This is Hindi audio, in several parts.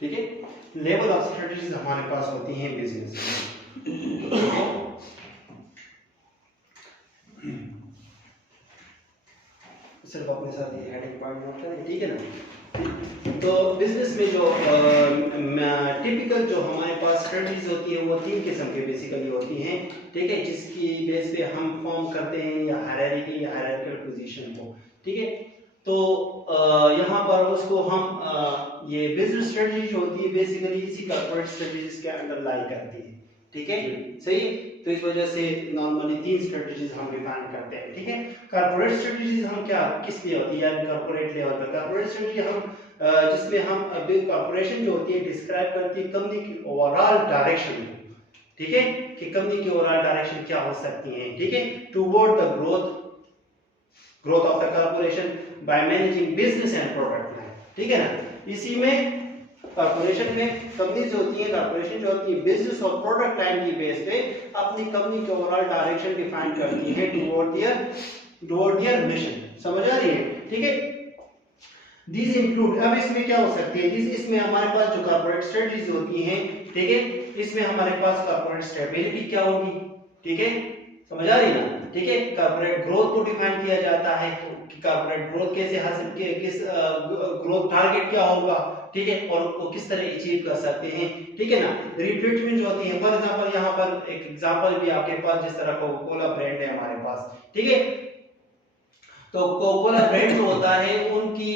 ठीक है। लेवल ऑफ स्ट्रेटजीज हमारे पास होती हैं बिजनेस में। सिर्फ अपने साथ ये हेडिंग पॉइंट नोट करें, ठीक है ना। तो बिजनेस में जो टिपिकल जो हमारे पास स्ट्रेटजीज होती है वो 3 किस्म के बेसिकली होती हैं, ठीक है, जिसकी बेस पे हम फॉर्म करते हैं या हायरार्की या हायरार्किकल पोजीशन को, ठीक है। तो यहाँ पर उसको हम ये बिजनेस स्ट्रेटजी जो होती है बेसिकली इसी कॉर्पोरेट स्ट्रेटजीज के अंडर लाई करती है, ठीक है, सही। तो इस वजह से नॉर्मली 3 स्ट्रेटजीज हम डिफाइन करते हैं, ठीक है। कॉर्पोरेट स्ट्रेटजीज हम क्या किस लिए होती है कॉर्पोरेट लेवल पे? कॉर्पोरेट स्ट्रेटजी हम जिसमें हम कॉर्पोरेशन जो होती है डिस्क्राइब करती है कंपनी की ओवरऑल डायरेक्शन, ठीक है, कि कंपनी की ओवरऑल डायरेक्शन क्या हो सकती है, ठीक है, toward the growth of the corporation by managing business and product line, ठीक है ना। इसी में कॉर्पोरेशन में कंपनीज होती है, कॉर्पोरेशन जो होती है बिजनेस और प्रोडक्ट लाइन की बेस पे अपनी कंपनी की ओवरऑल डायरेक्शन डिफाइन करती है टुवर्ड देयर मिशन, समझ आ रही है, ठीक है। These include, अब इसमें क्या हो सकती है, इसमें हमारे पास जो कॉर्पोरेट स्ट्रेटजीज होती हैं, ठीक है, इसमें हमारे पास कॉर्पोरेट स्टेबिलिटी क्या होगी, ठीक है, समझ आ रही है ना, ठीक है। कॉर्पोरेट ग्रोथ को डिफाइन किया जाता है कि कॉर्पोरेट ग्रोथ कैसे हासिल किए, किस ग्रोथ टारगेट क्या होगा, ठीक है, और वो किस तरह अचीव कर सकते हैं, ठीक है ना। रिप्लेसमेंट जो होती है, फॉर एग्जांपल यहाँ पर एक एग्जांपल भी आपके पास, जिस तरह कोका कोला ब्रांड है हमारे पास, ठीक है। तो कोका कोला ब्रांड जो होता है उनकी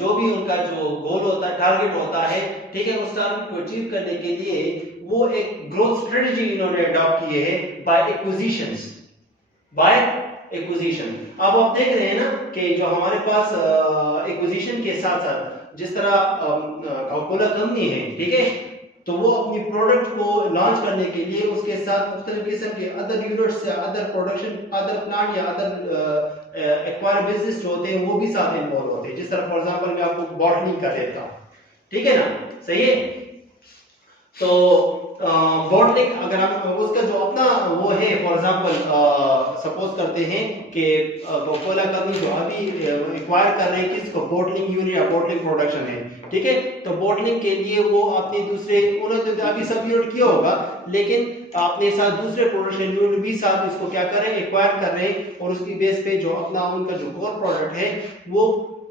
जो भी उनका जो गोल होता है, टारगेट होता है, ठीक है, उस टारगेट को अचीव करने के लिए वो एक ग्रोथ स्ट्रेटजी इन्होंने अडॉप्ट की है बाय एक्विजिशंस, बाय एक्विजिशन। अब आप देख रहे हैं ना कि जो हमारे पास एक्विजिशन के साथ साथ जिस तरह कोका कोला कंपनी है, ठीक है, तो वो अपनी प्रोडक्ट को लॉन्च करने के लिए उसके साथ मुख्तलिफ किस्म के अदर यूनिट्स या अदर प्रोडक्शन अदर प्लांट या अदर एक्वायर बिजनेस जो होते हैं वो भी साथ इन्वॉल्व होते हैं। जिस तरह फॉर एग्जांपल मैं आपको बॉटलिंग का देता हूं, ठीक है ना, सही है। तो बॉटलिंग अगर हम उसका जो अपना वो है, फॉर एग्जांपल सपोज करते हैं कि कोका कोला कंपनी जो अभी एक्वायर कर रहे हैं किसको, बॉटलिंग यूनिट या बॉटलिंग प्रोडक्शन है, ठीक है। तो बॉटलिंग के लिए वो अपने दूसरे उन्होंने तो अभी सब यूनिट किया होगा, लेकिन अपने साथ दूसरे प्रोडक्शन यूनिट भी साथ इसको क्या कर रहे हैं, एक्वायर कर रहे हैं, और उसकी बेस पे जो अपना उनका जो कोर प्रोडक्ट है वो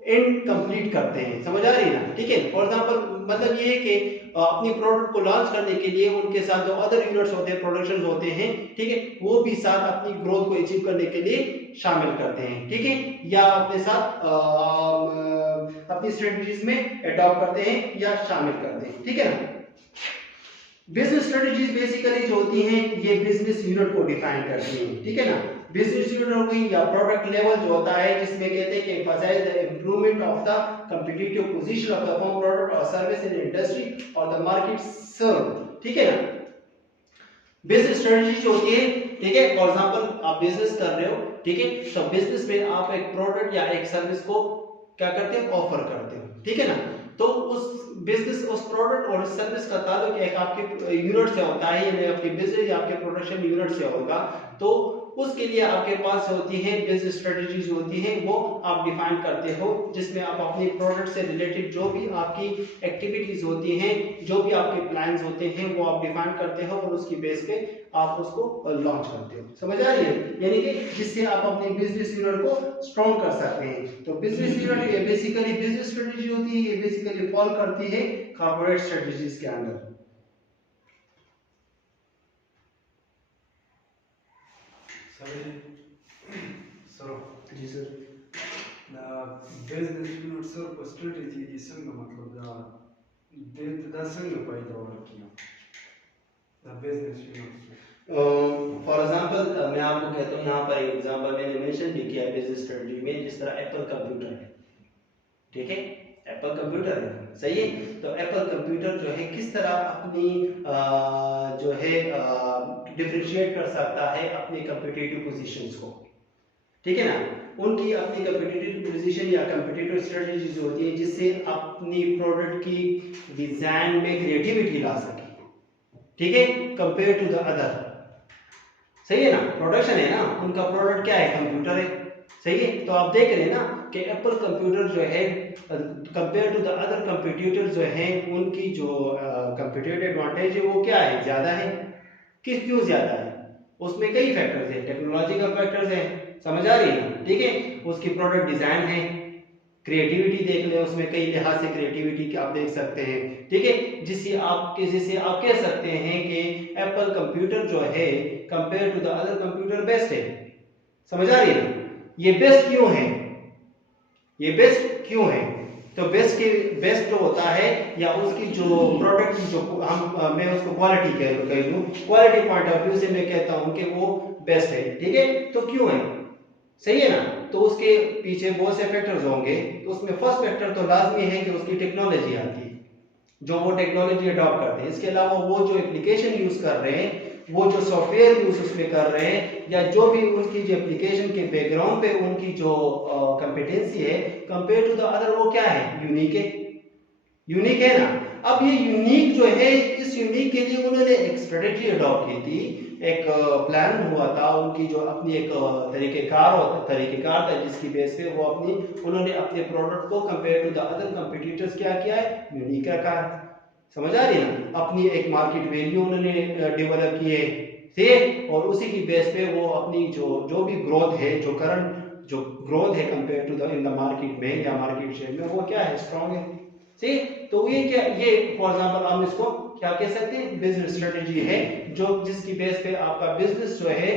एंड कंप्लीट करते हैं, समझ आ रही है ना, ठीक है। फॉर एग्जांपल मतलब ये है कि अपनी प्रोडक्ट को लॉन्च करने के लिए उनके साथ जो अदर यूनिट्स होते हैं, प्रोडक्शन होते हैं, ठीक है, वो भी साथ अपनी ग्रोथ को अचीव करने के लिए शामिल करते हैं, ठीक है, या अपने साथ अपनी स्ट्रेटजीज में अडॉप्ट करते हैं या शामिल करते हैं, ठीक है ना। बिजनेस स्ट्रेटजीज बेसिकली जो होती हैं ये बिजनेस यूनिट को डिफाइन करती हैं, ठीक है ना। बिजनेस यूनिट हो गई या प्रोडक्ट लेवल जो होता है, जिसमें कहते हैं कि emphasise the improvement of the competitive position of the firm product और सर्विस इन इंडस्ट्री और द मार्केट सर्व, ठीक है ना। बिजनेस स्ट्रेटजी जो होती है, ठीक है, फॉर एग्जांपल आप बिजनेस कर रहे हो, ठीक है, तो बिजनेस में आप एक प्रोडक्ट या एक सर्विस को क्या करते हो, ऑफर करते हो, ठीक है ना। तो उस बिजनेस उस प्रोडक्ट और सर्विस का ताल्लुक एक आपके यूनिट से होता है, यानी आपके बिजनेस या आपके प्रोडक्शन यूनिट से होगा, तो उसके लिए आपके पास होती है बिजनेस स्ट्रेटजीज होती है, वो आप डिफाइन करते हो, जिसमें आप अपने प्रोडक्ट से रिलेटेड जो भी आपकी एक्टिविटीज होती हैं, जो भी आपके प्लान्स होते हैं, वो आप डिफाइन करते हो और उसकी बेस पे आप उसको लॉन्च करते हो, समझ आ रही है, यानी कि जिससे आप अपने बिजनेस यूनिट को स्ट्रॉन्ग कर सकते हैं। तो बिजनेस यूनिट ये बेसिकली बिजनेस स्ट्रेटजी होती है, ये बेसिकली फॉल करती है कॉर्पोरेट स्ट्रेटजीज के अंदर। जी sir, business unit sir strategy की संग मतलब दा संग पैदा किया the business unit. For example मैं आपको कहता हूँ, यहाँ पर एक एग्जांपल मैंने मेंशन भी किया बिजनेस स्ट्रेटजी में, जिस तरह एप्पल कंप्यूटर है, ठीक है, एप्पल कंप्यूटर है, सही है। तो एप्पल कंप्यूटर जो है किस तरह अपनी जो है डिफरेंशिएट कर सकता है अपनी कॉम्पिटिटिव पोजीशंस को, ठीक है ना। उनकी अपनी कॉम्पिटिटिव पोजीशन या कॉम्पिटिटिव स्ट्रेटजी जो होती है, जिससे अपनी प्रोडक्ट की डिजाइन में क्रिएटिविटी ला सके, ठीक है, कंपेयर टू द अदर, सही है ना, प्रोडक्शन है ना, उनका प्रोडक्ट क्या है, कंप्यूटर है। सही है, तो आप देख रहे हैं ना कि एप्पल कंप्यूटर जो है compare to the other competitors जो हैं उनकी जो कंपटीटिव एडवांटेज है वो क्या है, ज्यादा है। क्यों ज्यादा है, उसमें कई फैक्टर्स हैं, टेक्नोलॉजिकल फैक्टर्स हैं, समझ आ रही है ना, ठीक है। उसकी प्रोडक्ट डिजाइन है, क्रिएटिविटी देख ले, उसमें कई लिहाज से क्रिएटिविटी की आप देख सकते हैं, ठीक है। जिससे आप कह सकते हैं कि एप्पल कंप्यूटर जो है compare to the other computer best है। समझ आ रही है ना, ये बेस्ट क्यों है, ये बेस्ट क्यों है, तो बेस्ट जो होता है या उसकी जो प्रोडक्ट की जो मैं उसको क्वालिटी कह लूं, क्वालिटी पॉइंट ऑफ व्यू से मैं कहता हूं कि वो बेस्ट है, ठीक है। तो क्यों है, सही है ना, तो उसके पीछे बहुत से फैक्टर्स होंगे। तो उसमें फर्स्ट फैक्टर तो लाजमी है कि उसकी टेक्नोलॉजी आती है, जो वो टेक्नोलॉजी अडॉप्ट करते हैं। इसके अलावा वो जो एप्लीकेशन यूज कर रहे हैं, वो जो सॉफ्टवेयर यूज उसमें कर रहे हैं, या जो भी उनकी जो एप्लीकेशन के बैकग्राउंड पे उनकी जो कंपिटेंसी है कंपेयर टू द अदर, वो क्या है, यूनिक है। यूनिक है ना। अब ये यूनिक जो है, इस यूनिक के लिए उन्होंने एक स्ट्रेटेजी अडॉप्ट की थी, एक प्लान हुआ था उनकी, जो अपनी एक तरीकेकार था जिसकी बेस पे वो उन्होंने अपने प्रोडक्ट को compare to the other competitors क्या किया है, यूनिक रखा है। समझ आ रही है ना, अपनी एक मार्केट वैल्यू उन्होंने डेवलप की है, ठीक है। और उसी की बेस पे वो अपनी जो भी ग्रोथ है, जो ग्रोथ है compare to the in the market में या मार्केट शेयर में, वो क्या है, स्ट्रांग है। सही, तो ये फॉर एग्जांपल हम इसको क्या कह सकते हैं, बिजनेस स्ट्रेटेजी है, जो जिसकी बेस पे आपका बिजनेस जो है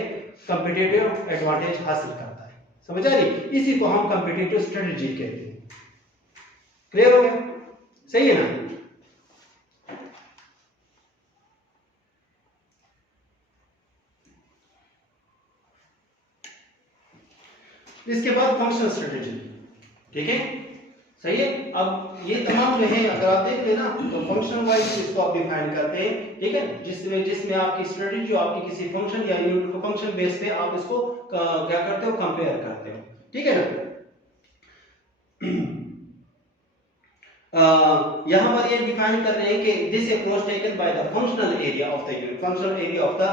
कॉम्पिटिटिव एडवांटेज हासिल करता है। समझ आ रही, इसी को हम कॉम्पिटिटिव स्ट्रेटेजी कहते हैं। क्लियर हो गया, सही है ना। इसके बाद फंक्शनल स्ट्रेटेजी, ठीक है, सही है। अब ये तमाम जो है अगर आप देख लेना तो फंक्शन वाइज इसको आप डिफाइन करते हैं, ठीक है, जिसमें आपकी स्ट्रेटेजी जो आपकी किसी फंक्शन या यूनिट को फंक्शन बेस पे आप इसको क्या करते हो, कंपेयर करते हो, ठीक है ना। यहां पर ये डिफाइन कर रहे हैं कि this approach taken by the functional area of the unit, functional area of the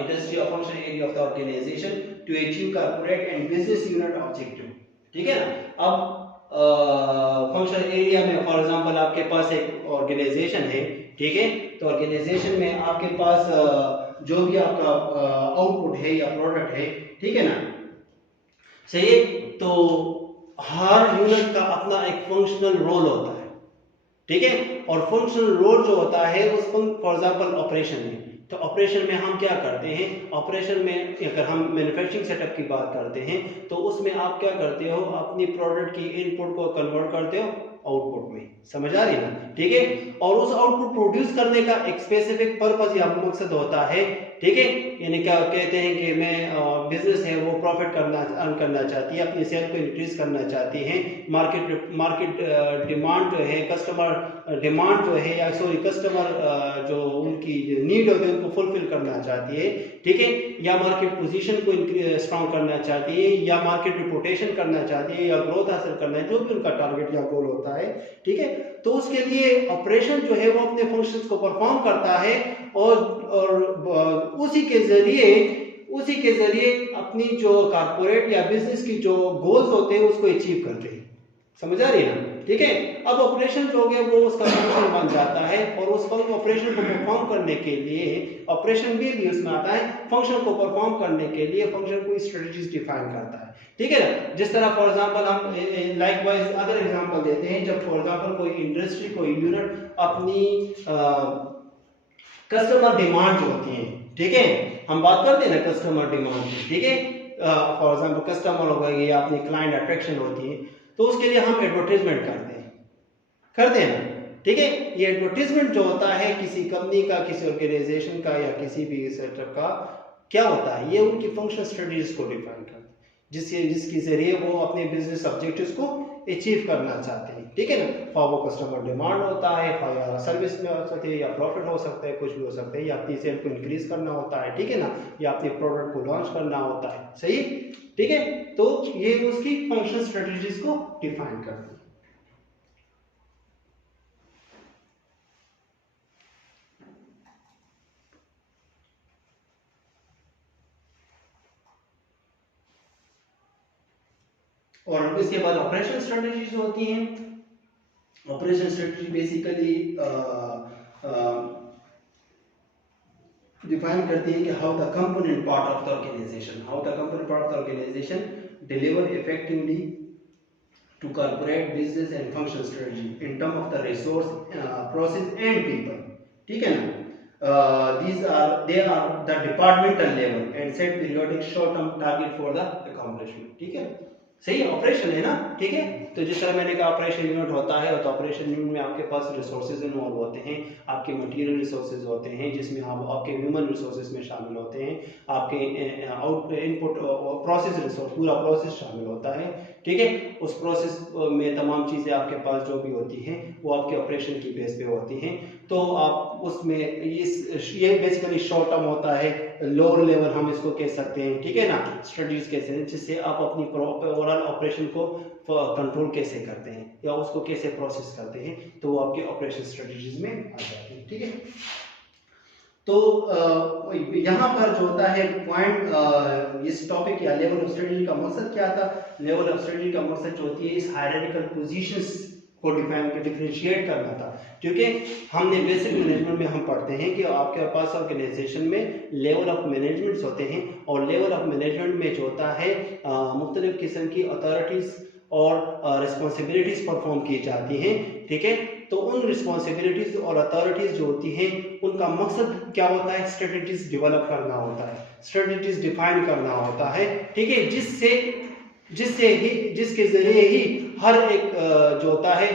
industry और functional area of the organisation to achieve corporate and business unit objective, ठीक है ना। अब फंक्शनल एरिया में फॉर एग्जांपल आपके पास एक ऑर्गेनाइजेशन है, ठीक है, तो ऑर्गेनाइजेशन में आपके पास जो भी आपका आउटपुट है या प्रोडक्ट है, ठीक है ना, सही है। तो हर यूनिट का अपना एक फंक्शनल रोल होता है, ठीक है। और फंक्शनल रोल जो होता है उस फॉर एग्जांपल ऑपरेशन में, तो ऑपरेशन में हम क्या करते हैं, ऑपरेशन में अगर हम मैन्युफैक्चरिंग सेटअप की बात करते हैं तो उसमें आप क्या करते हो, अपनी प्रोडक्ट की इनपुट को कन्वर्ट करते हो आउटपुट में। समझ आ रही है ना, ठीक है। और उस आउटपुट प्रोड्यूस करने का एक स्पेसिफिक पर्पस या मकसद होता है, ठीक है। यानी क्या कहते हैं कि मैं बिजनेस है वो प्रॉफिट अर्न करना चाहती है, अपनी सेल को इंक्रीज करना चाहती है, मार्केट डिमांड जो है, कस्टमर डिमांड जो है या सॉरी कस्टमर जो उनकी नीड होती है उनको फुलफिल करना चाहती है, ठीक है, या मार्केट पोजीशन को स्ट्रॉन्ग करना चाहती है, या मार्केट रिपुटेशन करना चाहती है, या ग्रोथ हासिल करना है, जो भी उनका टारगेट या गोल होता है, ठीक है। तो उसके लिए ऑपरेशन जो है वो अपने फंक्शंस को परफॉर्म करता है और उसी के जरिए अपनी जो कॉर्पोरेट या बिजनेस की जो गोल्स होते हैं उसको अचीव करते हैं। समझ आ रही है ना, ठीक है। अब ऑपरेशन जो हो गया वो उसका फंक्शन बन जाता है, और उस ऑपरेशन को परफॉर्म करने के लिए ऑपरेशन भी उसमें आता है, फंक्शन को परफॉर्म करने के लिए फंक्शन कोई स्ट्रेटजीज डिफाइन करता है, ठीक है ना। जिस तरह फॉर एग्जांपल हम लाइक वाइज अदर एग्जांपल देते हैं, जब फॉर एग्जांपल कोई इंडस्ट्री कोई यूनिट अपनी कस्टमर डिमांड जो होती है, ठीक है, हम बात करते हैं ना कस्टमर डिमांड की, ठीक है, फॉर एग्जांपल कस्टमर हो गए या अपनी क्लाइंट अट्रैक्शन होती है, तो उसके लिए हम एडवर्टाइजमेंट करते हैं ना, ठीक है। ये एडवर्टाइजमेंट जो होता है किसी कंपनी का, किसी ऑर्गेनाइजेशन का या किसी भी सेटअप का, क्या होता है, ये उनकी फंक्शनल स्ट्रेटजीज को डिफाइन करता है, जिसके जरिए वो अपने बिजनेस ऑब्जेक्टिव्स को अचीव करना चाहते हैं, ठीक है ना। फॉर वो कस्टमर डिमांड होता है, या सर्विस में हो सकती है, या प्रॉफिट हो सकता है, कुछ भी हो सकता है, या अपनी सेल को इंक्रीज करना होता है, ठीक है ना, या अपने प्रोडक्ट को लॉन्च करना होता है, सही, ठीक है। तो ये उसकी फंक्शनल स्ट्रेटजीज को डिफाइन करती है। और इसके बाद ऑपरेशन स्ट्रेटजीज होती हैं। ऑपरेशन स्ट्रेटजी बेसिकली डिफाइन करती है कि how the component part of the organisation deliver effectively to corporate business and function strategy in terms of the resource, process and people. ठीक है ना? They are the departmental level and set periodic short term target for the accomplishment. ठीक है, सही ऑपरेशन है ना? ठीक है, तो जिस तरह मैंने कहा ऑपरेशन यूनिट होता है, तो ऑपरेशन यूनिट में आपके पास रिसोर्सेज इन्वॉल्व होते हैं, आपके मटेरियल रिसोर्सेज होते हैं जिसमें आपके ह्यूमन रिसोर्सेज में शामिल होते हैं, आपके आउट इनपुट प्रोसेस रिसोर्स, पूरा प्रोसेस शामिल होता है। ठीक है, उस प्रोसेस में तमाम चीज़ें आपके पास जो भी होती हैं वो आपके ऑपरेशन की बेस पे होती हैं। तो आप उसमें ये बेसिकली शॉर्ट टर्म होता है, लोअर लेवल हम इसको कह सकते हैं। ठीक है ना, स्टडीज कहते हैं, जिससे आप अपनी ओवरऑल ऑपरेशन को कंट्रोल कैसे करते हैं या उसको कैसे प्रोसेस करते हैं, तो वो आपके ऑपरेशन स्ट्रेटजीज में आ जाते हैं। ठीक है, तो यहाँ पर जो होता है पॉइंट, इस टॉपिक या लेवल ऑफ स्टडी का मकसद क्या था? लेवल ऑफ स्टडी का मकसद जो होती है इस हायरार्किकल पोजीशंस को डिफरेंशिएट करना था, क्योंकि हमने बेसिक मैनेजमेंट में हम पढ़ते हैं कि आपके पास ऑर्गेनाइजेशन में लेवल ऑफ मैनेजमेंट्स होते हैं, और लेवल ऑफ मैनेजमेंट में जो होता है मुख्तलिफ किस्म की अथॉरिटीज और रिस्पॉन्सिबिलिटीज परफॉर्म की जाती हैं। ठीक है, तो उन रिस्पॉन्सिबिलिटीज और अथॉरिटीज जो होती हैं उनका मकसद क्या होता है? स्ट्रेटजीज डेवलप करना होता है, स्ट्रेटजीज डिफाइन करना होता है। ठीक है, जिसके जरिए ही हर एक जो होता है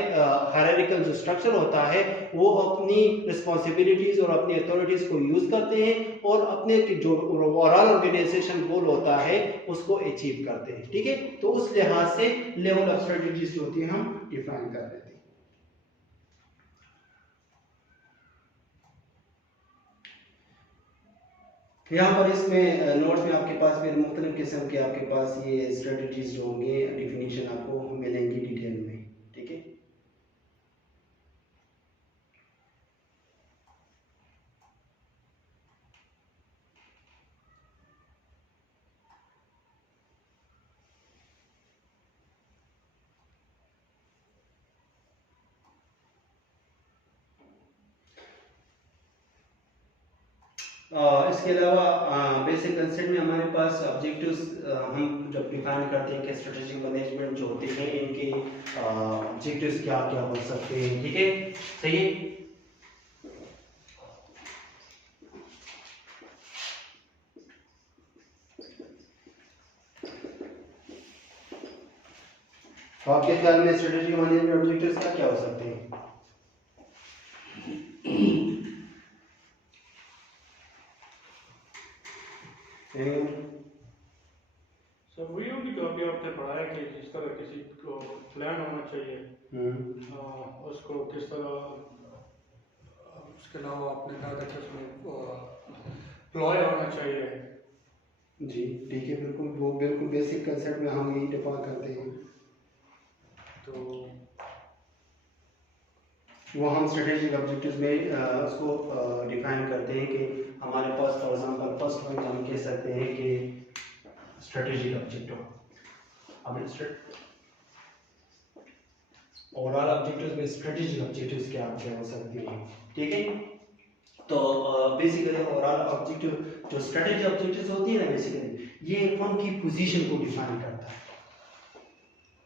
हायरार्किकल जो स्ट्रक्चर होता है वो अपनी रिस्पॉन्सिबिलिटीज और अपनी अथॉरिटीज को यूज करते हैं और अपने जो ओवरऑल ऑर्गेनाइजेशन गोल होता है उसको अचीव करते हैं। ठीक है, तो उस लिहाज से लेवल ऑफ स्ट्रेटजीज जो होती है हम डिफाइन कर लेते हैं। यहाँ पर इसमें नोट्स में आपके पास फिर मुख्तलिफ किस्म के आपके पास ये स्ट्रेटजीज जो होंगे डिफिनीशन आपको मिलेंगी डिटेल में। ठीक है, इसके अलावा बेसिक कंसेप्ट में हमारे पास ऑब्जेक्टिव्स हम जब डिफाइन करते हैं कि स्ट्रेटेजिक मैनेजमेंट जो होते हैं इनके ऑब्जेक्टिव्स क्या क्या हो सकते हैं। ठीक है, सही है। तो आपके ख्याल में स्ट्रेटेजिक मैनेजमेंट ऑब्जेक्टिव्स क्या क्या हो सकते हैं? सर वही होगी जो अभी आपने पढ़ाया कि जिस तरह किसी को प्लान होना चाहिए, उसको किस तरह, उसके अलावा आपने कहा था कि उसमें प्लॉय होना चाहिए। जी ठीक है, बिल्कुल, वो बिल्कुल बेसिक कंसेप्ट में हम यही डिफाइन करते हैं। तो वो हम स्ट्रेटेजिक ऑब्जेक्टिव्स में उसको डिफाइन करते हैं कि हमारे पास फॉर एग्जांपल फर्स्ट पॉइंट हम कह सकते हैं कि स्ट्रेटेजिक ऑब्जेक्टिव, अब ओवरऑल ऑब्जेक्टिव्स में स्ट्रेटेजिक ऑब्जेक्टिव्स क्या क्या हो सकती हैं। ठीक है, तो बेसिकली ओवरऑल ऑब्जेक्टिव जो स्ट्रेटेजिक ऑब्जेक्टिव्स होती है ना, बेसिकली ये फर्म की पोजीशन को डिफाइन करता है,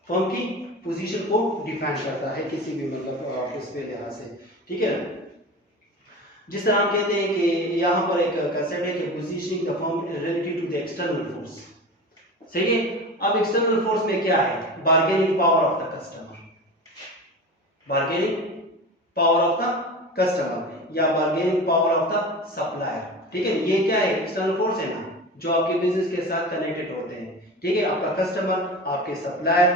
फर्म की पोजीशन को डिफाइन करता है किसी भी मतलब ऑफिस पे लिहाज से। ठीक है, जिस तरह हम कहते हैं कि यहाँ पर एक कंसेप्ट है कि positioning the firm relative to the external force. सही है, अब एक्सटर्नल फोर्स में क्या है? Bargaining power of the customer, bargaining power of the customer या bargaining power of the supplier. ठीक है, ये क्या है? एक्सटर्नल फोर्स है ना, जो आपके बिजनेस के साथ कनेक्टेड होते हैं। ठीक है, आपका कस्टमर, आपके सप्लायर,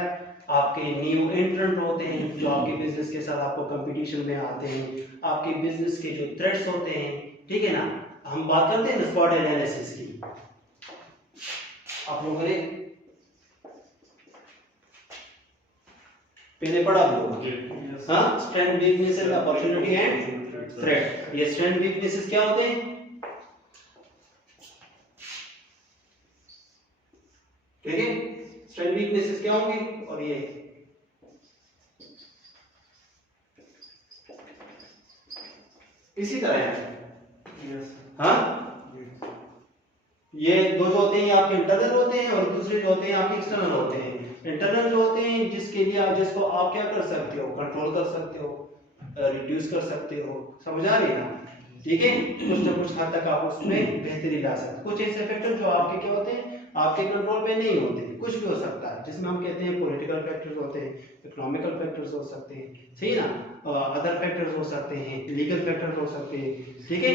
आपके न्यू एंट्रेंट होते हैं जो आपके बिजनेस के साथ आपको कंपटीशन में आते हैं, आपके बिजनेस के जो थ्रेट्स होते हैं। ठीक है ना, हम बात करते हैं SWOT एनालिसिस की, आप लोगों ने पहले पढ़ा भी होगा। हाँ, strength, weaknesses, opportunity and threat. ये स्ट्रेंथ वीकनेसेस क्या होते हैं? ठीक है, स्ट्रेंथ वीकनेसेस क्या होंगी, और ये इसी तरह है। यस हाँ, ये दो जो होते हैं ये आपके इंटरनल होते हैं और दूसरे जो होते हैं आपके एक्सटर्नल होते हैं। इंटरनल जो होते हैं जिसके लिए जिसको आप क्या कर सकते हो, कंट्रोल कर सकते हो, रिड्यूस कर सकते हो, समझ आ रही है ना, ठीक है। कुछ ना कुछ हद तक आप उसमें बेहतरी ला सकते हो। कुछ ऐसे फैक्टर जो आपके क्या होते हैं, आपके कंट्रोल में नहीं होते, कुछ भी हो सकता है, जिसमें हम कहते हैं पॉलिटिकल फैक्टर्स होते हैं, इकोनॉमिकल फैक्टर्स हो सकते हैं, सही ना, अदर फैक्टर्स हो सकते हैं, लीगल फैक्टर्स हो सकते हैं, ठीक है,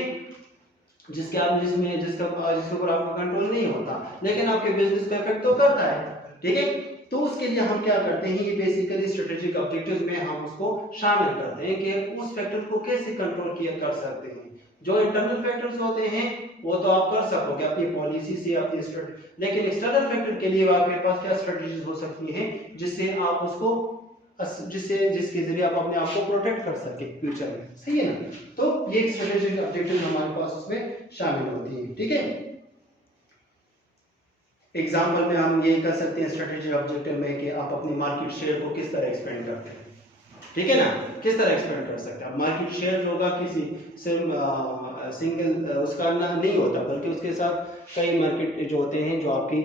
जिसके आप जिसमें जिसके ऊपर आपका कंट्रोल नहीं होता, लेकिन आपके बिजनेस पे इफेक्ट तो करता है, ठीक है। तो उसके लिए हम क्या करते हैं, ये बेसिकली स्ट्रेटेजिक ऑब्जेक्टिव्स में हम उसको शामिल करते हैं कि उस फैक्टर को कैसे कंट्रोल किया कर सकते हैं। जो इंटरनल फैक्टर्स होते हैं वो तो आप कर सकोगे अपनी पॉलिसी से, अपनी स्ट्रेटजी, लेकिन एक्सटर्नल फैक्टर के लिए आपके पास क्या स्ट्रेटजीज हो सकती हैं जिससे आप उसको जिसके जरिए आप अपने आप को प्रोटेक्ट कर सके फ्यूचर में, सही है ना। तो ये स्ट्रेटेजिक ऑब्जेक्टिव हमारे पास उसमें शामिल होती है, ठीक है। एग्जांपल में हम ये कर सकते हैं स्ट्रेटेजिक ऑब्जेक्टिव में कि आप अपनी मार्केट शेयर को किस तरह एक्सपेंड करते हैं, ठीक है ना, किस तरह एक्सपेंड कर सकते हैं। अब मार्केट शेयर जो होगा किसी सिंगल उसका नहीं होता, बल्कि उसके साथ कई मार्केट जो होते हैं जो आपकी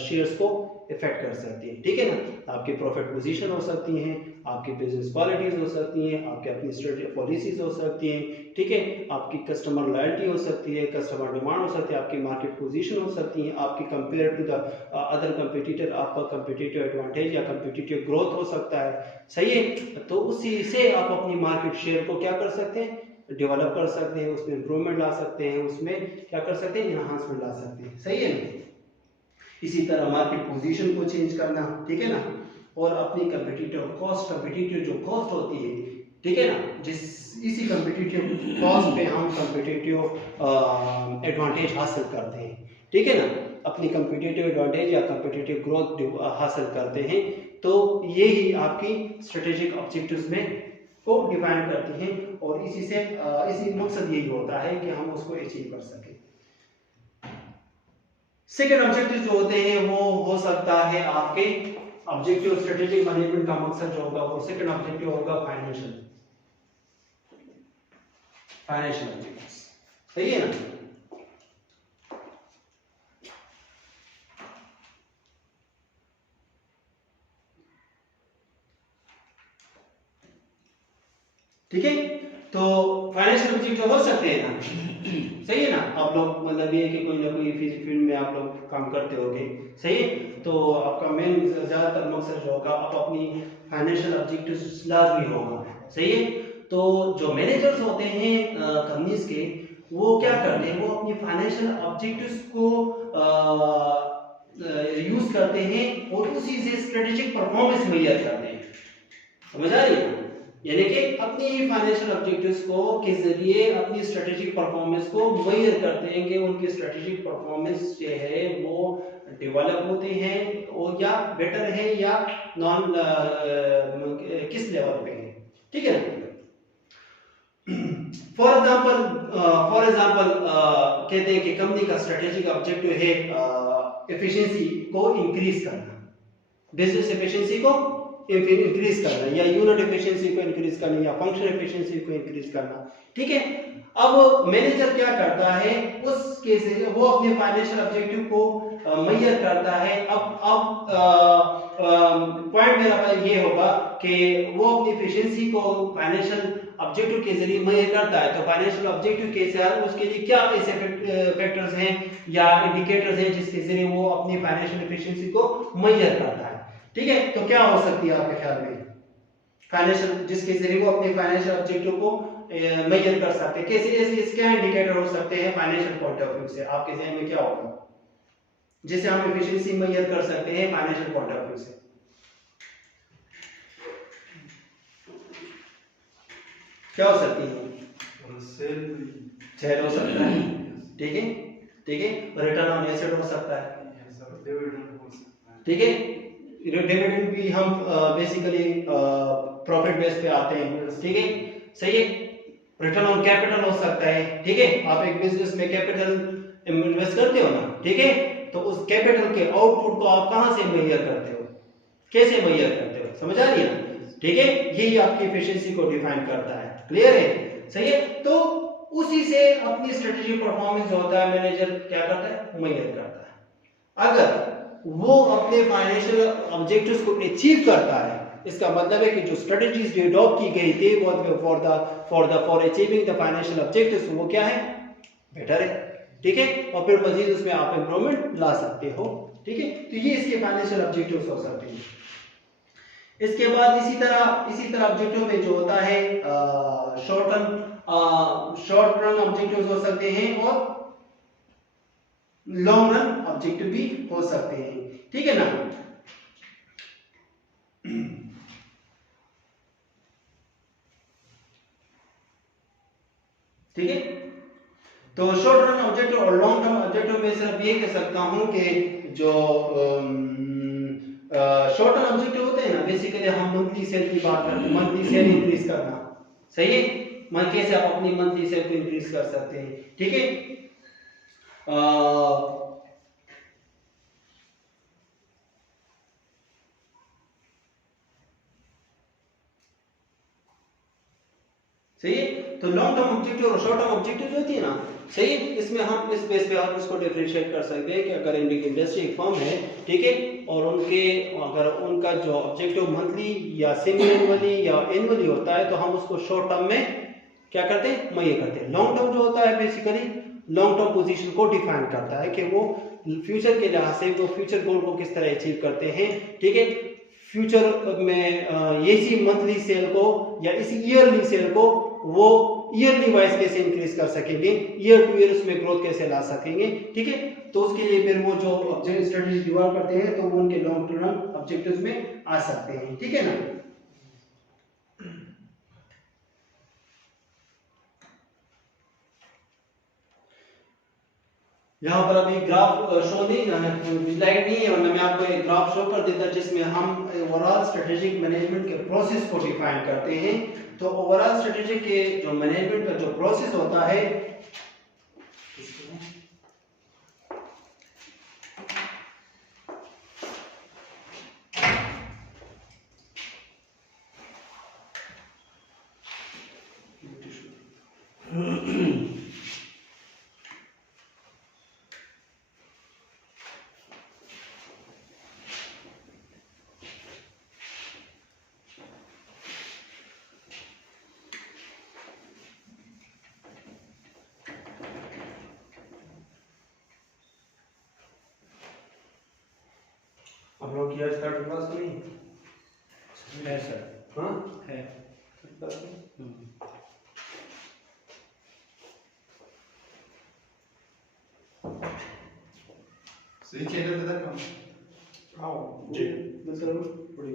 शेयर्स को इफेक्ट कर सकती है, ठीक है ना। आपकी प्रॉफिट पोजीशन हो सकती हैं, आपकी बिजनेस क्वालिटीज हो सकती हैं, आपकी अपनी स्ट्रेटेजिक पॉलिसीज हो सकती हैं, ठीक है, आपकी कस्टमर लॉयल्टी हो सकती है, कस्टमर डिमांड हो सकती है, आपकी मार्केट पोजीशन हो सकती है, आपकी compare to the other competitor आपका कंपटीटिव एडवांटेज या कंपटीटिव ग्रोथ हो सकता है, सही है। तो उसी से आप अपनी मार्केट शेयर को क्या कर सकते हैं, डेवलप कर सकते हैं, उसमें इंप्रूवमेंट ला सकते हैं, उसमें क्या कर सकते हैं, इनहांसमेंट ला सकते हैं, सही है ना। इसी तरह मार्केट पोजीशन को चेंज करना, ठीक है ना, और अपनी कंपटीटिव जो कॉस्ट होती है, ठीक है ना, जिस इसी कंपटीटिव कॉस्ट पे हम कंपटीटिव एडवांटेज हासिल करते हैं, ठीक है ना, अपनी कंपटीटिव एडवांटेज या कंपटीटिव ग्रोथ हासिल करते हैं। तो ये ही आपकी स्ट्रेटेजिक ऑब्जेक्टिव्स में को डिफाइन करती हैं और इसी से इसी मकसद यही होता है कि हम उसको अचीव कर सकें। सेकेंड ऑब्जेक्टिव जो होते हैं वो हो सकता है आपके ऑब्जेक्टिव स्ट्रेटेजिक मैनेजमेंट का मकसद जो होगा वो सेकेंड ऑब्जेक्टिव होगा फाइनेंशियल ऑब्जेक्टिव्स, सही है ना। ठीक है, तो फाइनेंशियल ऑब्जेक्टिव हो सकते हैं ना, सही है ना। आप लोग मतलब ये कि कोई ना कोई फील्ड में आप लोग काम करते होंगे, सही है, तो आपका मेन ज्यादातर मकसद जो होगा आप अपनी फाइनेंशियल ऑब्जेक्टिव्स लाजमी होगा, सही है। तो जो मैनेजर्स होते हैं कंपनीज के, वो क्या करते हैं, वो अपनी फाइनेंशियल ऑब्जेक्टिव्स को यूज करते हैं और उसी से स्ट्रेटेजिक परफॉर्मेंस मुहैया करते हैं, समझ आ रही है। यानी कि अपनी फाइनेंशियल ऑब्जेक्टिव्स को के जरिए अपनी स्ट्रेटेजिक परफॉर्मेंस को मेजर करते हैं कि उनकी स्ट्रेटेजिक परफॉर्मेंस जो है वो डेवलप होते हैं और या बेटर है या नॉन किस लेवल पे है, ठीक है। फॉर एग्जांपल कहते हैं कि कंपनी का स्ट्रेटेजिक ऑब्जेक्टिव है एफिशिएंसी को इंक्रीज करना, बिजनेस एफिशिएंसी को इंक्रीज करना या यूनिट एफिशिएंसी को इंक्रीज करना या फंक्शन एफिशिएंसी को इंक्रीज करना, ठीक है। अब मैनेजर क्या करता है, उस केस में वो अपने फाइनेंशियल ऑब्जेक्टिव को मेजर करता है। अब पॉइंट मेरा ये होगा कि वो अपनी एफिशिएंसी को फाइनेंशियल ऑब्जेक्टिव के जरिए मेजर करता है, तो फाइनेंशियल ऑब्जेक्टिव के साथ उसके लिए क्या ऐसे फैक्टर्स हैं या इंडिकेटर्स हैं जिसके जरिए वो अपनी फाइनेंशियल एफिशिएंसी को मेजर करता है, ठीक है। तो क्या हो सकती है आपके ख्याल में फाइनेंशियल, जिसके जरिए वो अपने फाइनेंशियल ऑब्जेक्टिव को मेजर कर सकते हैं, कैसे ऐसे क्या इंडिकेटर हो सकते हैं फाइनेंशियल पॉइंट ऑफ व्यू से, आपके ज़हन में क्या होगा जिसे हम एफिशिएंसी मेजर कर सकते हैं फाइनेंशियल पॉइंट ऑफ व्यू से। क्या हो सकती है, सेल हो सकता है, ठीक है, ठीक है, रिटर्न ऑन एसेट हो सकता है, ठीक है। डिविडेंड भी हम बेसिकली प्रॉफिट बेस पे आते हैं, ठीक है, सही है। रिटर्न ऑन कैपिटल हो सकता है, ठीक है, आप एक बिजनेस में कैपिटल इन्वेस्ट करते हो ना, ठीक है, तो उस कैपिटल के आउटपुट को आप कहां से मुहैया करते हो, कैसे मुहैया करते हो, समझ आ रही है ना? ठीक है, यही आपकी एफिशिएंसी को डिफाइन करता है। क्लियर है? सही है। तो उसी से अपनी स्ट्रेटेजी परफॉर्मेंस जो होता है मैनेजर क्या करता है, मुहैया करता है। अगर वो अपने फाइनेंशियल ऑब्जेक्टिव्स को अचीव करता है, इसका मतलब है कि जो स्ट्रेटजीज जो अडॉप्ट की गई थी for achieving the financial objectives, वो क्या है, बेटर है। ठीक है, और फिर मजीद उसमें आप इंप्रूवमेंट ला सकते हो। ठीक है, तो ये इसके फाइनेंशियल ऑब्जेक्टिव्स हो सकते हैं। इसके बाद इसी तरह ऑब्जेक्टिव में जो होता है शॉर्ट रन ऑब्जेक्टिव्स हो सकते हैं और लॉन्ग रन ऑब्जेक्टिव भी हो सकते हैं। ठीक है ना? ठीक है, तो शॉर्ट रन ऑब्जेक्टिव और लॉन्ग टर्म ऑब्जेक्टिव में सिर्फ ये कह सकता हूं कि जो शॉर्ट टर्म ऑब्जेक्टिव होते हैं ना, बेसिकली हम मंथली सेल की बात करते हैं, मंथली सेल इंक्रीज करना। सही है, मन कैसे आप अपनी मंथली सेल को इंक्रीज कर सकते हैं। ठीक है, सही है। तो लॉन्ग टर्म ऑब्जेक्टिव और शॉर्ट टर्म ऑब्जेक्टिव जो होती है ना, सही है, इसमें हम इस बेस पे हम इसको डिफरेंशिएट कर सकते हैं कि अगर इंडस्ट्री एक फर्म है, ठीक है, और अगर उनका जो ऑब्जेक्टिव मंथली या सेमी एनुअली या एनुअली होता है, तो हम उसको शॉर्ट टर्म में क्या करते हैं, मुहैया करते हैं। लॉन्ग टर्म जो होता है बेसिकली लॉन्ग टर्म पोजीशन को डिफाइन करता है कि वो फ्यूचर के लिहाज से वो फ्यूचर गोल को किस तरह अचीव करते हैं। ठीक है, फ्यूचर में इसी मंथली सेल को या इसी ईयरली सेल को वो ईयरली वाइज कैसे इंक्रीज कर सकेंगे, ईयर टू ईयर उसमें ग्रोथ कैसे ला सकेंगे। ठीक है, तो उसके लिए फिर वो जो ऑब्जेक्टिव स्ट्रेटजी डेवलप करते हैं, तो वो उनके लॉन्ग टर्म ऑब्जेक्टिव्स में आ सकते हैं। ठीक है ना? यहाँ पर अभी ग्राफ शो नहीं लाइट नहीं है, वरना मैं आपको एक ग्राफ शो कर देता जिसमें हम ओवरऑल स्ट्रेटेजिक मैनेजमेंट के प्रोसेस को डिफाइन करते हैं। तो ओवरऑल स्ट्रेटेजिक के जो मैनेजमेंट का जो प्रोसेस होता है, आप लोग किया स्टार्ट क्लास नहीं है सर, हाँ है। सही चैनल था काम। आओ जी। मतलब पड़ी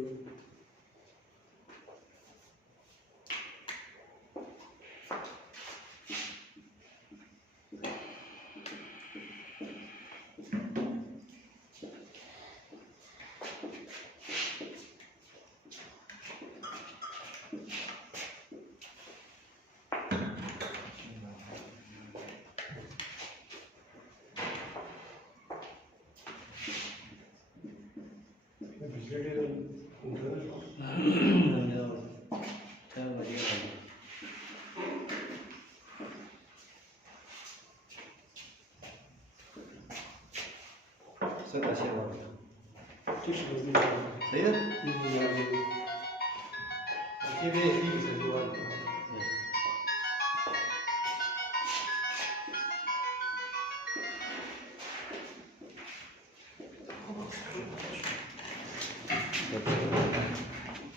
सर आशीर्वाद सही है ये भी ठीक है सर दुआ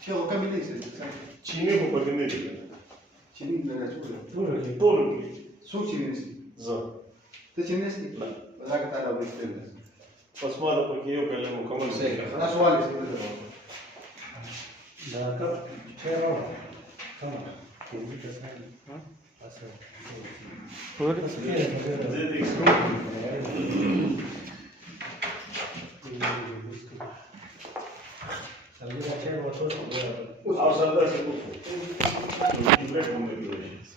क्या होगा भी नहीं सर Cine cu păgânerile? चीनी लगा चुका Torul. सो चीनी सी За. तो चीनी सी लगा ताला बिस्तर Посмотрим, porque eu que lembro como Sei, na sua lista de Dacă ce erau? Au să-l dați cu foc. Nu vrei cum e greșit.